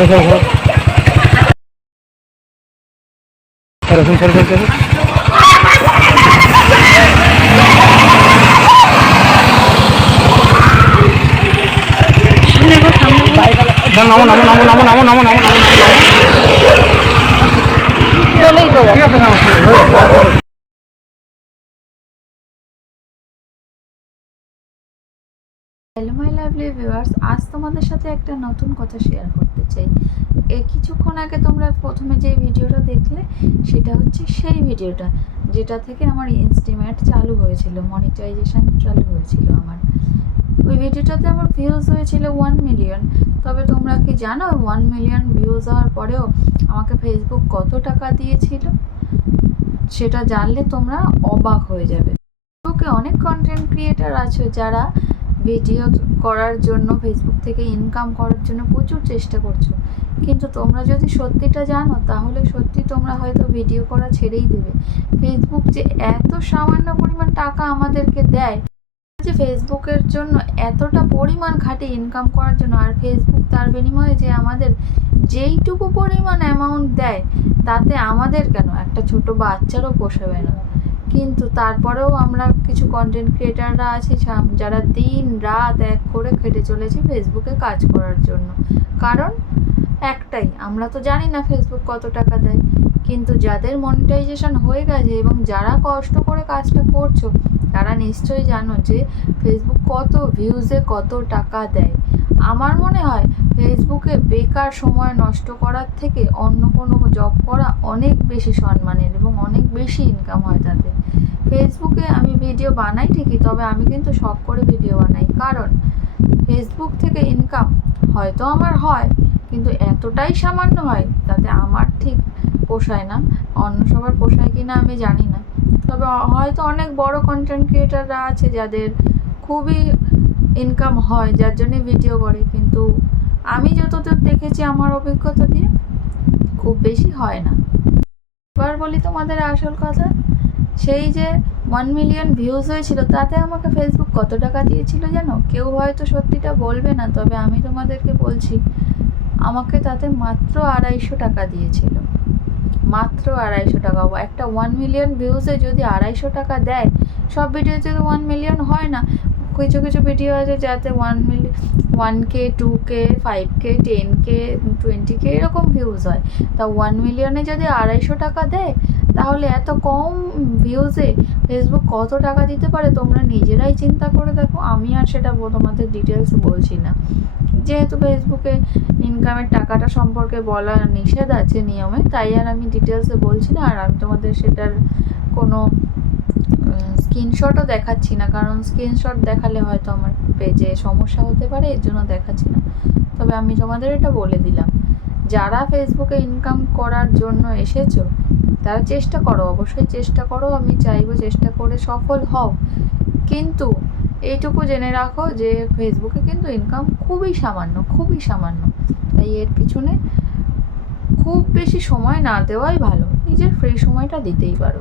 রসুন সরে সরে নামো নামো নামো নামো নামো নামো নামো নামো ঠিক আছে। হ্যালো মাই লাভলি ভিউয়ার্স, আজ তোমাদের সাথে একটা নতুন কথা শেয়ার করতে চাই। কিছুক্ষণ আগে তোমরা প্রথমে যে ভিডিওটা দেখলে সেটা হচ্ছে সেই ভিডিওটা যেটা থেকে আমার ইনস্টিমেট চালু হয়েছিল, মনিটাইজেশন চালু হয়েছিল আমার। ওই ভিডিওটাতে আমার ভিউজ হয়েছিল 1 মিলিয়ন। তবে তোমরা কি জানো 1 মিলিয়ন ভিউজ হওয়ার পরেও আমাকে ফেসবুক কত টাকা দিয়েছিল? সেটা জানলে তোমরা অবাক হয়ে যাবে। ফেসবুকে অনেক কন্টেন্ট ক্রিয়েটার আছে যারা ভিডিও করার জন্য, ফেসবুক থেকে ইনকাম করার জন্য প্রচুর চেষ্টা করছো, কিন্তু তোমরা যদি সত্যিটা জানো তাহলে সত্যি তোমরা হয়তো ভিডিও করা ছেড়েই দেবে। ফেসবুক যে এত সামান্য পরিমাণ টাকা আমাদেরকে দেয়, যে ফেসবুকের জন্য এতটা পরিমাণ খাটে ইনকাম করার জন্য, আর ফেসবুক তার বিনিময়ে যে আমাদের যেইটুকু পরিমাণ অ্যামাউন্ট দেয় তাতে আমাদের কেন একটা ছোট বাচ্চারও পোষাবে না। কিন্তু তারপরেও আমরা কিছু কন্টেন্ট ক্রিয়েটাররা আছি যারা দিন রাত এক করে খেটে চলেছি ফেসবুকে কাজ করার জন্য। কারণ একটাই, আমরা তো জানি না ফেসবুক কত টাকা দেয়, কিন্তু যাদের মনিটাইজেশন হয়ে গেছে এবং যারা কষ্ট করে কাজটা করছো তারা নিশ্চয়ই জানো যে ফেসবুক কত ভিউজে কত টাকা দেয়। আমার মনে হয় ফেসবুকে বেকার সময় নষ্ট করার থেকে অন্য কোনো জব করা অনেক বেশি সম্মানের এবং অনেক বেশি ইনকাম হয় তাতে। ফেসবুকে আমি ভিডিও বানাই ঠিকই, তবে আমি কিন্তু শখ করে ভিডিও বানাই, কারণ ফেসবুক থেকে ইনকাম হয়তো আমার হয়, কিন্তু এতটাই সামান্য হয় তাতে আমার ঠিক পোষায় না। অন্য সবার পোষায় কি না আমি জানি না, তবে হয়তো অনেক বড় কন্টেন্ট ক্রিয়েটাররা আছে যাদের খুবই ইনকাম হয়, যার জন্যে ভিডিও করে, কিন্তু আমি যতদূর দেখেছি আমার অভিজ্ঞতা দিয়ে খুব বেশি হয় না। এবার বলি তোমাদের আসল কথা, সেই যে 1 মিলিয়ন ভিউজ হয়েছিল তাতে আমাকে ফেসবুক কত টাকা দিয়েছিল জানো? কেউ হয়তো সত্যিটা বলবে না, তবে আমি তোমাদেরকে বলছি, আমাকে তাতে মাত্র 250 টাকা দিয়েছিল। মাত্র 250 টাকা। একটা 1 মিলিয়ন ভিউজে যদি 250 টাকা দেয়, সব ভিডিওতে তো 1 মিলিয়ন হয় না। কিছু কিছু ভিডিও আছে যাতে 1K 2K 5K 10K 20K এরকম ভিউজ হয়। তা 1 মিলিয়নে যদি 250 টাকা দেয়, তাহলে এত কম ভিউজে ফেসবুক কত টাকা দিতে পারে তোমরা নিজেরাই চিন্তা করে দেখো। আমি আর সেটা তোমাদের ডিটেলস বলছি না, যেহেতু ফেসবুকে ইনকামের টাকাটা সম্পর্কে বলা নিষেধ আছে নিয়মে, তাই আর আমি ডিটেলসে বলছি না। আর আমি তোমাদের সেটার কোনো স্ক্রিনশটও দেখাচ্ছি না, কারণ স্ক্রিনশট দেখালে হয়তো আমার পেজে সমস্যা হতে পারে, এর জন্য দেখাচ্ছি না। তবে আমি তোমাদের এটা বলে দিলাম, যারা ফেসবুকে ইনকাম করার জন্য এসেছো তারা চেষ্টা করো, অবশ্যই চেষ্টা করো। আমি চাইবো চেষ্টা করে সফল হও, কিন্তু এইটুকু জেনে রাখো যে ফেসবুকে কিন্তু ইনকাম খুবই সামান্য, খুবই সামান্য। তাই এর পিছনে খুব বেশি সময় না দেওয়াই ভালো, নিজের ফ্রি সময়টা দিতেই পারো।